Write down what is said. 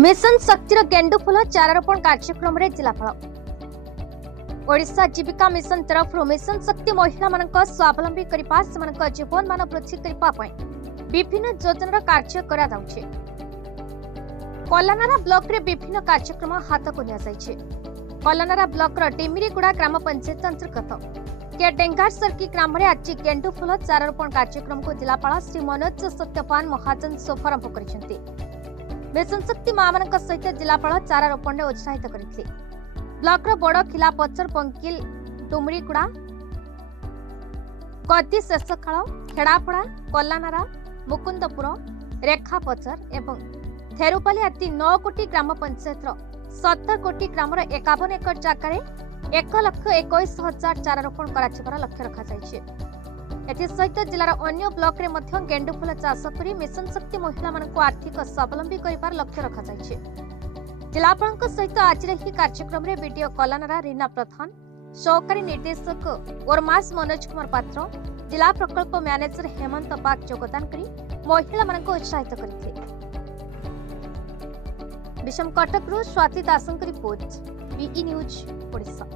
Mission शक्तिर गेंडुफुल चारारोपण कार्यक्रम रे जिलापाल ओडिशा जीविका मिशन तरफ मिशन शक्ति महिला मानक स्वावलंबी करने से जीवन मान वृद्धि करने विभिन्न योजनार कार्य करा जाउछे। कलानारा ब्लॉक रे विभिन्न कार्यक्रम हाथ को नियाଯାଇଛି। कलानारा ब्लॉक टिमिरीगुड़ा ग्राम पंचायत अंतर्गत के डेंगार सर्की ग्राम रे आज गेंडुफुल चारारोपण कार्यक्रम को जिलापाल श्री मनोज सत्यपान महाजन शुभारंभ करिसेंती। मिशन शक्ति मां मान सहित जिलापाल चारारोपण उत्साहित करते। ब्लॉक बड़ खिला पचर पंकिल डुमरीगुड़ा गद्दी शेषखाल खेड़ापड़ा कलानारा मुकुंदपुर रेखा पचर एवं थेरुपाली आदि 9 कोटी ग्राम पंचायत 70 कोटी ग्राम 51 एकर जगार 1,21,000 चारारोपण कर लक्ष्य रखा। एसहित जिलार अन्य ब्लॉक रे मध्य गेंडुफुल चाष कर मिशन शक्ति महिला मानक आर्थिक स्वावलंबी कर लक्ष्य रखा। जिलापाल सहित आज कार्यक्रम रे वीडियो कलानारा रीना प्रधान, सहकारी निर्देशक ओरमास मनोज कुमार पात्र, जिला प्रकल्प मैनेजर हेमंत पाक योगदान कर महिला मानक उत्साहित करते। विषम कटक स्वाति दास रिपोर्ट, बीई न्यूज ओडिशा।